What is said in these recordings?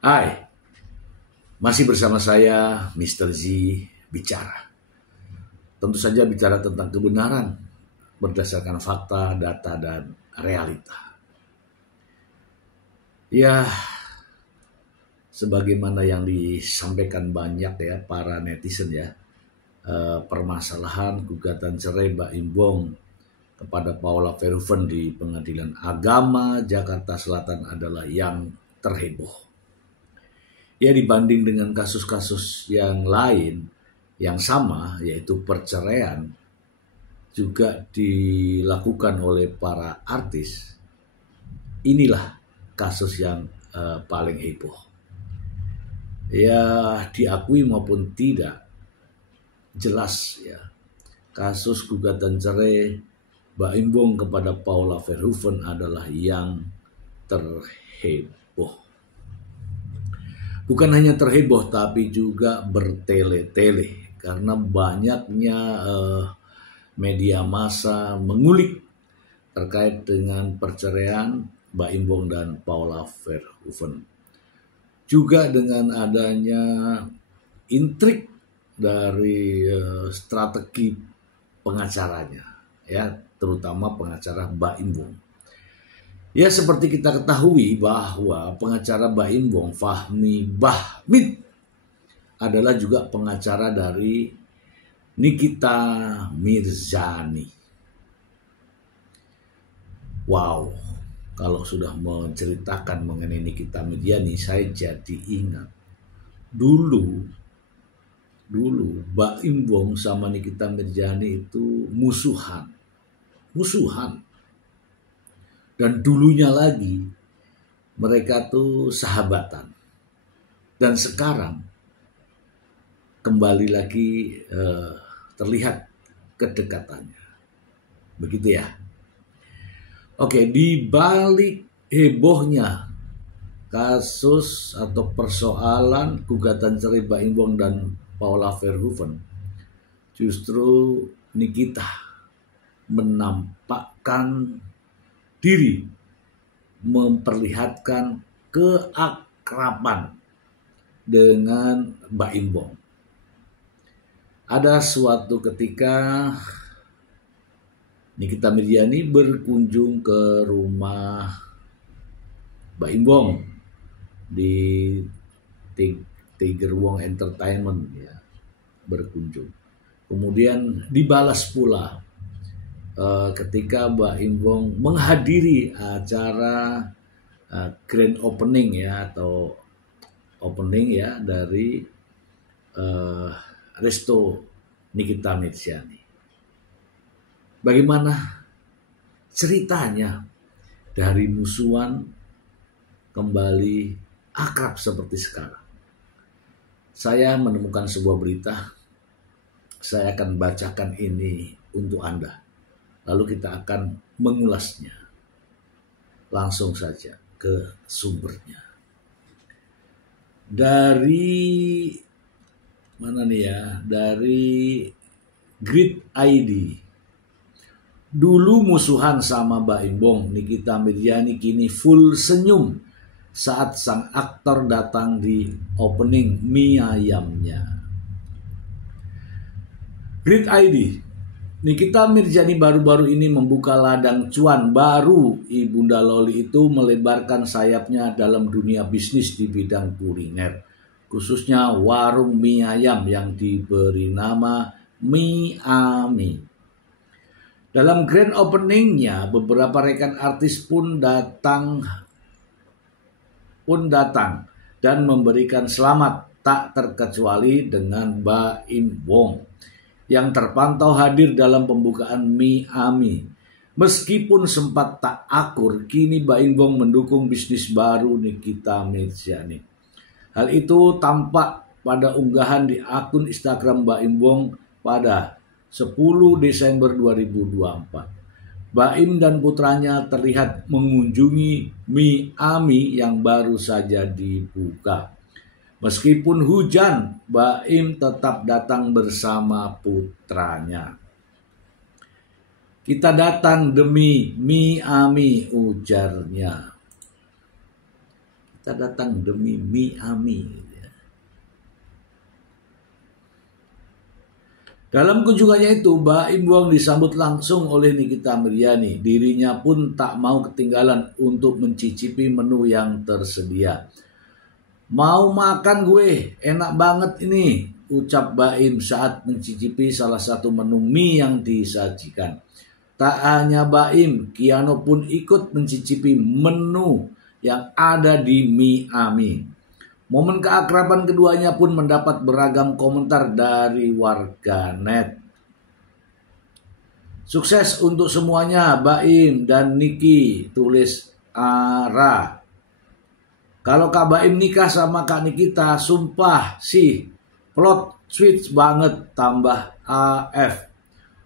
Hai, masih bersama saya Mr. Z bicara. Tentu saja bicara tentang kebenaran berdasarkan fakta, data, dan realita. Ya, sebagaimana yang disampaikan banyak ya para netizen ya, permasalahan gugatan cerai Baim Bong kepada Paula Verhoeven di Pengadilan Agama Jakarta Selatan adalah yang terheboh. Ya, dibanding dengan kasus-kasus yang lain yang sama, yaitu perceraian, juga dilakukan oleh para artis. Inilah kasus yang paling heboh. Ya, diakui maupun tidak, jelas ya, kasus gugatan cerai Baim Bong kepada Paula Verhoeven adalah yang terheboh. Bukan hanya terheboh, tapi juga bertele-tele karena banyaknya media massa mengulik terkait dengan perceraian Baim Bong dan Paula Verhoeven. Juga dengan adanya intrik dari strategi pengacaranya, ya, terutama pengacara Baim Bong. Ya, seperti kita ketahui bahwa pengacara Baim Bong, Fahmi Bahmid, adalah juga pengacara dari Nikita Mirzani. Wow, kalau sudah menceritakan mengenai Nikita Mirzani, saya jadi ingat dulu Baim Bong sama Nikita Mirzani itu musuhan. Dan dulunya lagi mereka tuh sahabatan. Dan sekarang kembali lagi terlihat kedekatannya. Begitu ya. Oke, di balik hebohnya kasus atau persoalan gugatan cerai Baim Bong dan Paula Verhoeven, justru Nikita menampakkan diri, memperlihatkan keakraban dengan Baim Bong. Ada suatu ketika Nikita Mirzani berkunjung ke rumah Baim Bong di Tiger Wong Entertainment ya, berkunjung. Kemudian dibalas pula ketika Baim Bong menghadiri acara grand opening ya, atau opening ya dari Resto Nikita Mirzani. Bagaimana ceritanya dari musuhan kembali akrab seperti sekarang? Saya menemukan sebuah berita, saya akan bacakan ini untuk Anda. Lalu kita akan mengulasnya. Langsung saja ke sumbernya. Dari mana nih ya? Dari Grid ID. Dulu musuhan sama Baim Bong, Nikita Mirzani kini full senyum saat sang aktor datang di opening mie ayamnya. Grid ID. Nikita Mirzani baru-baru ini membuka ladang cuan baru. Ibunda Loli itu melebarkan sayapnya dalam dunia bisnis di bidang kuliner, khususnya warung mie ayam yang diberi nama Mie Ami. Dalam grand openingnya, beberapa rekan artis pun datang dan memberikan selamat, tak terkecuali dengan Baim Bong yang terpantau hadir dalam pembukaan Mie Ami. Meskipun sempat tak akur, kini Baim Bong mendukung bisnis baru Nikita Mirzani. Hal itu tampak pada unggahan di akun Instagram Baim Bong pada 10 Desember 2024. Baim dan putranya terlihat mengunjungi Mie Ami yang baru saja dibuka. Meskipun hujan, Baim tetap datang bersama putranya. Kita datang demi Mie Ami, ujarnya. Kita datang demi Mi-ami. Dalam kunjungannya itu, Baim Wong disambut langsung oleh Nikita Mirzani. Dirinya pun tak mau ketinggalan untuk mencicipi menu yang tersedia. Mau makan gue, enak banget ini, ucap Baim saat mencicipi salah satu menu mie yang disajikan. Tak hanya Baim, Kiano pun ikut mencicipi menu yang ada di Mi-ami. Momen keakraban keduanya pun mendapat beragam komentar dari warganet. Sukses untuk semuanya, Baim dan Niki, tulis Ara. Kalau Kak Baim nikah sama Kak Nikita, sumpah sih plot switch banget, tambah AF.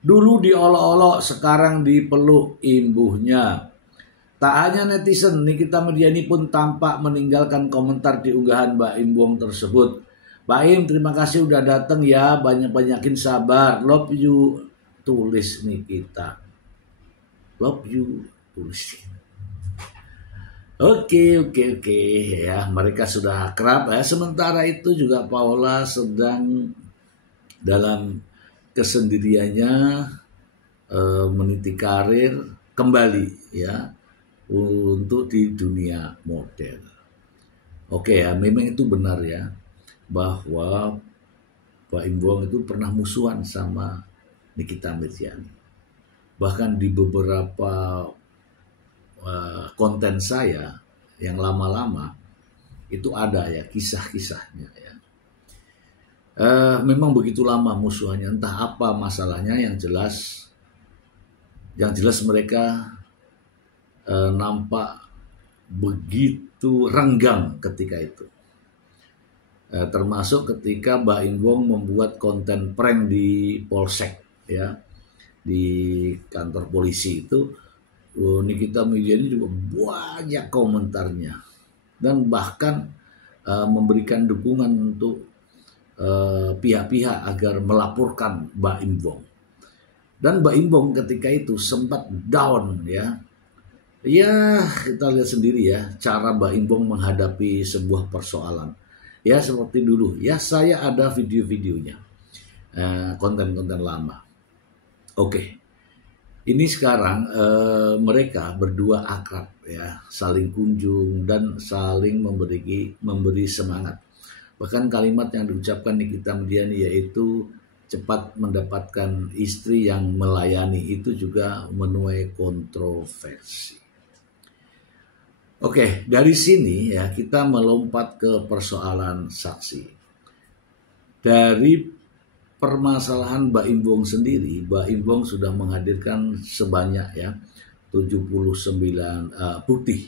Dulu diolok-olok, sekarang dipeluk imbuhnya. Tak hanya netizen, Nikita Mirzani pun tampak meninggalkan komentar di unggahan Baim Wong tersebut. Baim, terima kasih udah datang ya, banyak-banyakin sabar. Love you, tulis Nikita. Love you, tulis. Oke, ya, mereka sudah akrab ya. Sementara itu juga Paula sedang dalam kesendiriannya meniti karir kembali ya untuk di dunia model. Oke ya, memang itu benar ya bahwa Baim Wong itu pernah musuhan sama Nikita Mirzani. Bahkan di beberapa konten saya yang lama-lama itu ada ya kisah-kisahnya ya. Memang begitu lama musuhannya, entah apa masalahnya, yang jelas mereka nampak begitu renggang ketika itu. Termasuk ketika Baim Wong membuat konten prank di Polsek ya, di kantor polisi itu, Nikita Mirzani juga banyak komentarnya dan bahkan memberikan dukungan untuk pihak-pihak agar melaporkan Baim Wong. Dan Baim Wong ketika itu sempat down ya. Ya, kita lihat sendiri ya cara Baim Wong menghadapi sebuah persoalan. Ya seperti dulu. Ya, saya ada video-videonya. Konten-konten lama. Oke. Ini sekarang mereka berdua akrab ya, saling kunjung dan saling memberi semangat. Bahkan kalimat yang diucapkan Nikita Mirzani yaitu cepat mendapatkan istri yang melayani itu juga menuai kontroversi. Oke, dari sini ya kita melompat ke persoalan saksi. Dari permasalahan Baim Wong sendiri, Baim Wong sudah menghadirkan sebanyak ya 79 bukti.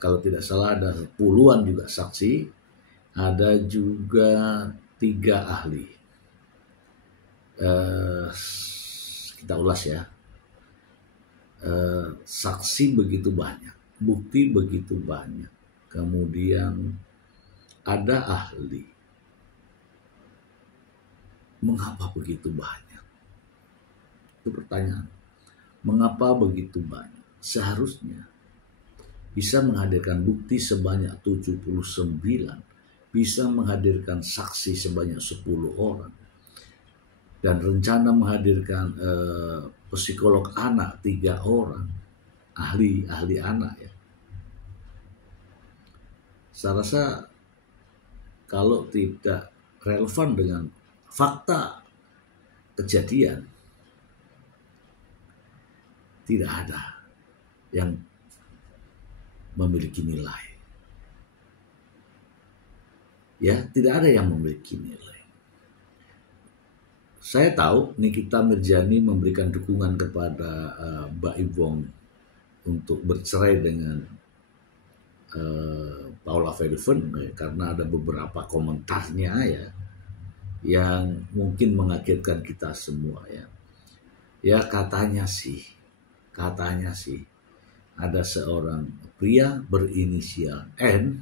Kalau tidak salah ada puluhan juga saksi. Ada juga 3 ahli. Kita ulas ya. Saksi begitu banyak, bukti begitu banyak. Kemudian ada ahli. Mengapa begitu banyak? Itu pertanyaan. Mengapa begitu banyak? Seharusnya bisa menghadirkan bukti sebanyak 79. Bisa menghadirkan saksi sebanyak 10 orang. Dan rencana menghadirkan psikolog anak 3 orang. Ahli anak ya. Saya rasa kalau tidak relevan dengan fakta kejadian, tidak ada yang memiliki nilai. Ya, tidak ada yang memiliki nilai. Saya tahu Nikita Mirzani memberikan dukungan kepada Baim Wong untuk bercerai dengan Paula Verhoeven karena ada beberapa komentarnya ya yang mungkin mengagetkan kita semua ya. Ya katanya sih ada seorang pria berinisial N,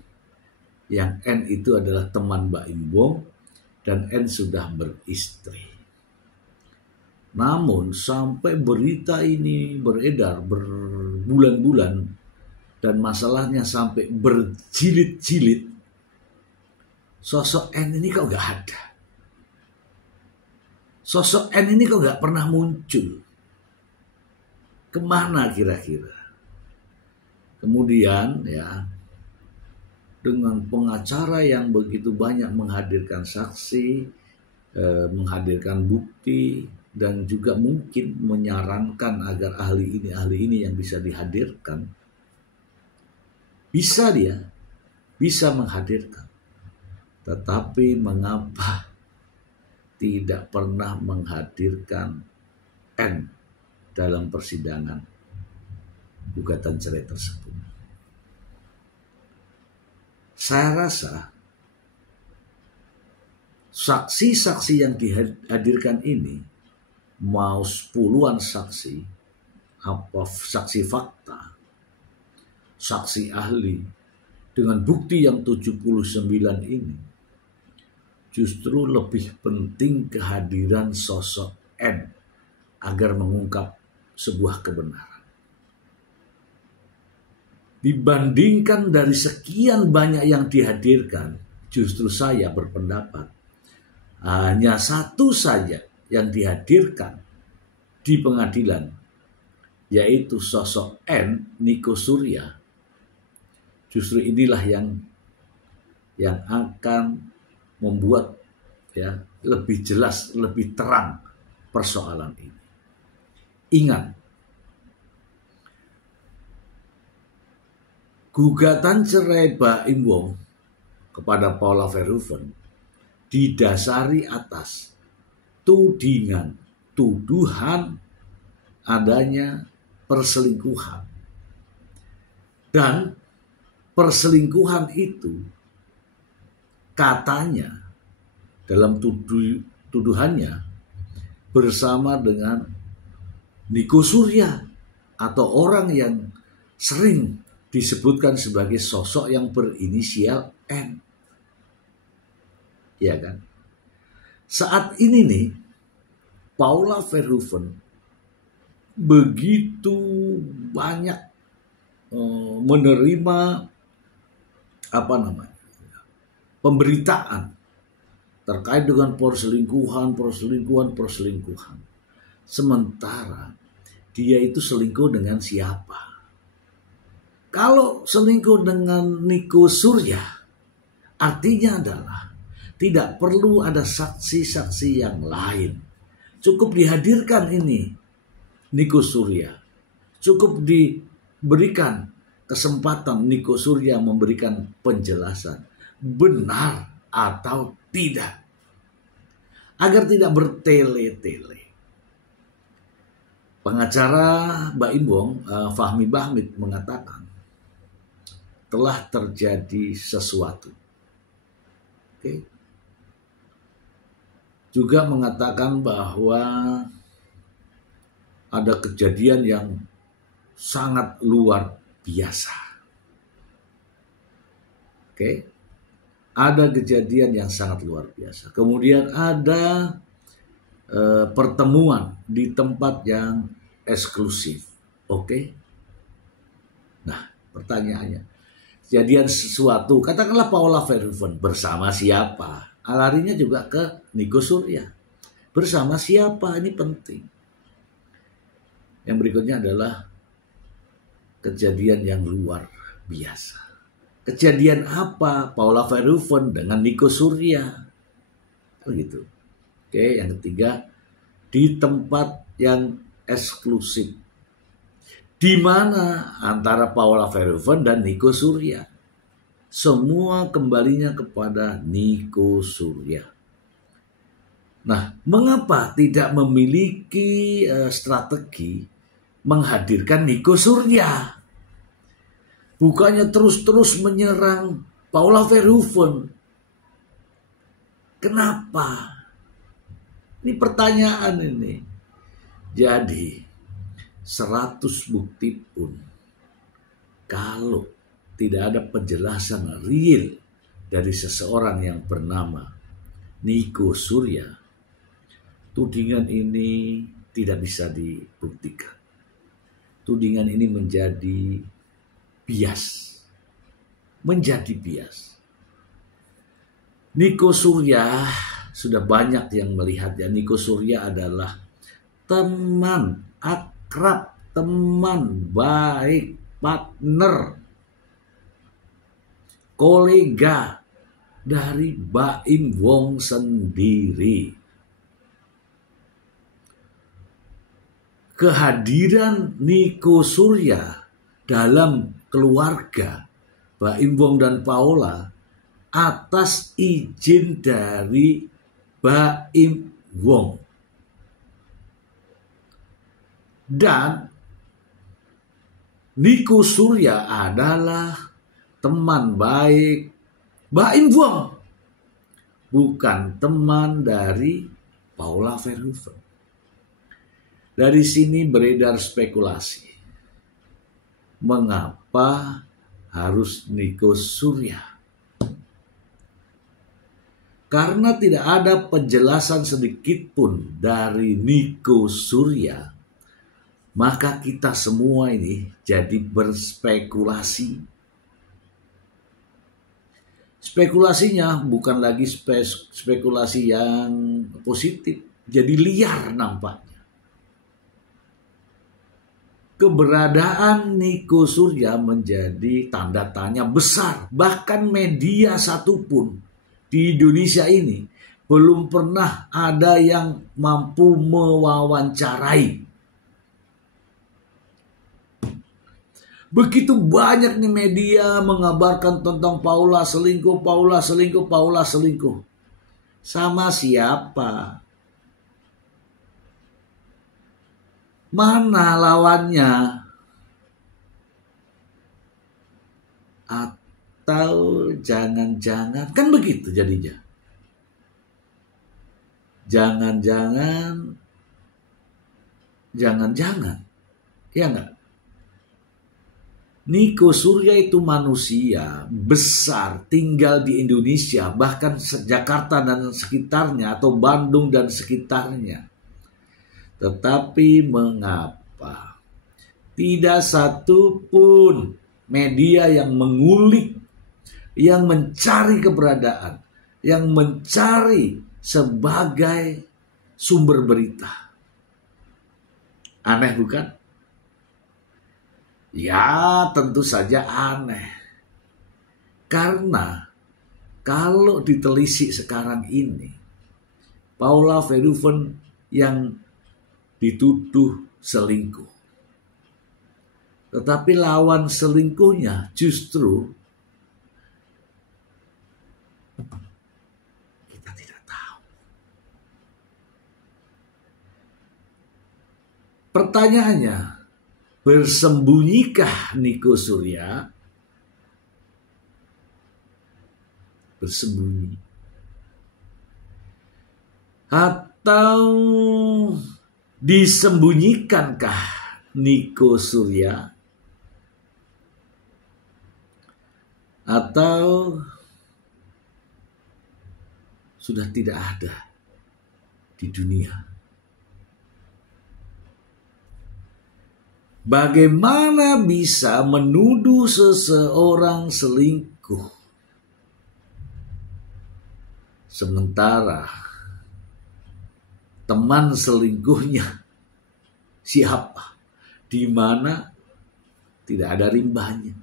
yang N itu adalah teman Baim Wong dan N sudah beristri. Namun sampai berita ini beredar berbulan-bulan dan masalahnya sampai berjilid-jilid, sosok N ini kok gak ada. Sosok N ini kok gak pernah muncul. Kemana kira-kira? Kemudian ya, dengan pengacara yang begitu banyak menghadirkan saksi, menghadirkan bukti, dan juga mungkin menyarankan agar ahli ini yang bisa dihadirkan, dia bisa menghadirkan. Tetapi mengapa tidak pernah menghadirkan N dalam persidangan gugatan cerai tersebut? Saya rasa saksi-saksi yang dihadirkan ini, mau puluhan saksi, saksi fakta, saksi ahli, dengan bukti yang 79 ini, justru lebih penting kehadiran sosok N agar mengungkap sebuah kebenaran. Dibandingkan dari sekian banyak yang dihadirkan, justru saya berpendapat hanya satu saja yang dihadirkan di pengadilan, yaitu sosok N, Niko Surya. Justru inilah yang akan membuat ya lebih jelas, lebih terang persoalan ini. Ingat, gugatan cerai Mbak Im Wong kepada Paula Verhoeven didasari atas tuduhan adanya perselingkuhan. Dan perselingkuhan itu katanya dalam tuduhannya bersama dengan Niko Surya, atau orang yang sering disebutkan sebagai sosok yang berinisial N. Ya kan? Saat ini nih, Paula Verhoeven begitu banyak menerima pemberitaan terkait dengan perselingkuhan. Sementara dia itu selingkuh dengan siapa? Kalau selingkuh dengan Niko Surya, artinya adalah tidak perlu ada saksi-saksi yang lain. Cukup dihadirkan ini Niko Surya. Cukup diberikan kesempatan Niko Surya memberikan penjelasan benar atau tidak, agar tidak bertele-tele. Pengacara Mbak Im Wong, Fahmi Bahmid, mengatakan telah terjadi sesuatu. Oke. Juga mengatakan bahwa ada kejadian yang sangat luar biasa. Oke. Ada kejadian yang sangat luar biasa. Kemudian ada pertemuan di tempat yang eksklusif. Oke. Nah, pertanyaannya, kejadian sesuatu, katakanlah Paula Verhoeven bersama siapa? Larinya juga ke Niko Surya. Bersama siapa? Ini penting. Yang berikutnya adalah kejadian yang luar biasa. Kejadian apa Paula Verhoeven dengan Niko Surya? Begitu. Oke, yang ketiga, di tempat yang eksklusif. Di mana antara Paula Verhoeven dan Niko Surya. Semua kembalinya kepada Niko Surya. Nah, mengapa tidak memiliki strategi menghadirkan Niko Surya? Bukannya terus-terus menyerang Paula Verhoeven. Kenapa? Ini pertanyaan ini. Jadi 100 bukti pun kalau tidak ada penjelasan real dari seseorang yang bernama Niko Surya, tudingan ini tidak bisa dibuktikan. Tudingan ini menjadi bias. Menjadi bias. Nico Surya sudah banyak yang melihat ya. Nico Surya adalah teman akrab, teman baik, partner, kolega dari Baim Wong sendiri. Kehadiran Nico Surya dalam keluarga Baim Wong dan Paula atas izin dari Baim Wong. Dan Nico Surya adalah teman baik Baim Wong, bukan teman dari Paula Verhoeven. Dari sini beredar spekulasi. Mengapa harus Nico Surya? Karena tidak ada penjelasan sedikit pun dari Nico Surya, maka kita semua ini jadi berspekulasi. Spekulasinya bukan lagi spekulasi yang positif, jadi liar nampaknya. Keberadaan Nico Surya menjadi tanda tanya besar. Bahkan media satupun di Indonesia ini belum pernah ada yang mampu mewawancarai. Begitu banyak nih media mengabarkan tentang Paula selingkuh. Sama siapa? Mana lawannya? Atau jangan-jangan, kan begitu jadinya. Jangan-jangan, ya enggak? Nico Surya itu manusia besar, tinggal di Indonesia, bahkan Jakarta dan sekitarnya, atau Bandung dan sekitarnya. Tetapi mengapa tidak satu pun media yang mengulik, yang mencari keberadaan, yang mencari sebagai sumber berita? Aneh bukan? Ya, tentu saja aneh. Karena kalau ditelisik sekarang ini, Paula Verhoeven yang dituduh selingkuh. Tetapi lawan selingkuhnya justru kita tidak tahu. Pertanyaannya, bersembunyiikah Nico Surya? Bersembunyi. Atau disembunyikankah Nico Surya? Atau sudah tidak ada di dunia? Bagaimana bisa menuduh seseorang selingkuh sementara teman selingkuhnya siapa, di mana tidak ada rimbanya?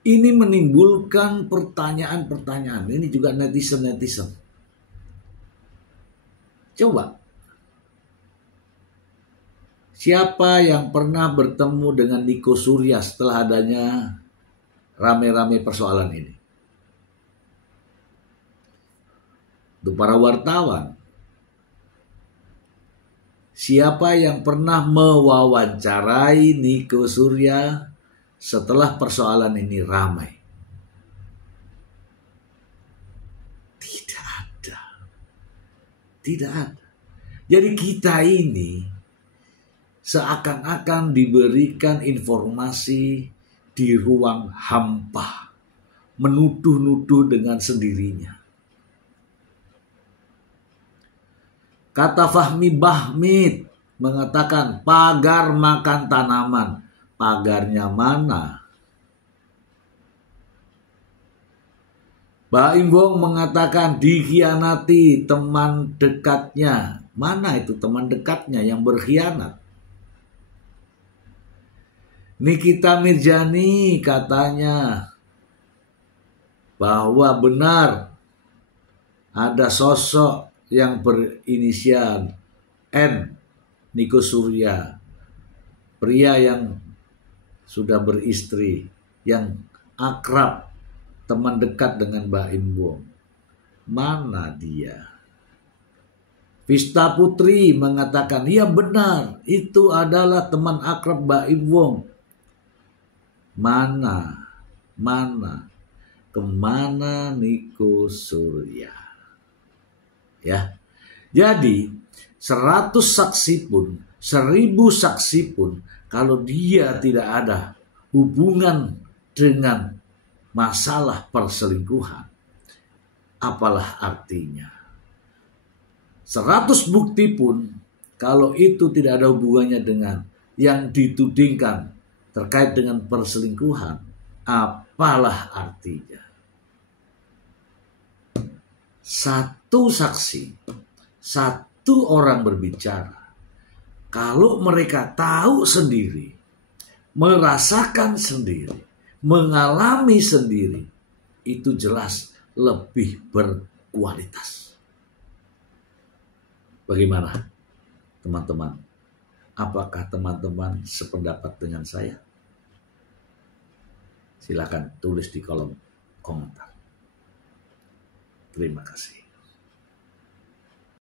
Ini menimbulkan pertanyaan-pertanyaan. Ini juga netizen. Coba, siapa yang pernah bertemu dengan Nico Surya setelah adanya rame-rame persoalan ini? Untuk para wartawan, siapa yang pernah mewawancarai Nico Surya setelah persoalan ini ramai? Tidak ada. Jadi kita ini seakan-akan diberikan informasi di ruang hampa, menuduh-nuduh dengan sendirinya. Kata Fahmi Bahmid mengatakan pagar makan tanaman. pagarnya mana? Mbak Im Wong mengatakan dikhianati teman dekatnya. Mana itu teman dekatnya yang berkhianat? Nikita Mirjani katanya bahwa benar ada sosok yang berinisial N, Niko Surya, pria yang sudah beristri, yang akrab, teman dekat dengan Mbak Im Wong. Mana dia? Vista Putri mengatakan, iya benar, itu adalah teman akrab Mbak Im Wong. Mana? Kemana Niko Surya? Ya. Jadi 100 saksi pun, 1000 saksi pun, kalau dia tidak ada hubungan dengan masalah perselingkuhan, apalah artinya? 100 bukti pun, kalau itu tidak ada hubungannya dengan yang ditudingkan terkait dengan perselingkuhan, apalah artinya? Satu saksi, satu orang berbicara, kalau mereka tahu sendiri, merasakan sendiri, mengalami sendiri, itu jelas lebih berkualitas. Bagaimana teman-teman? Apakah teman-teman sependapat dengan saya? Silakan tulis di kolom komentar. Terima kasih.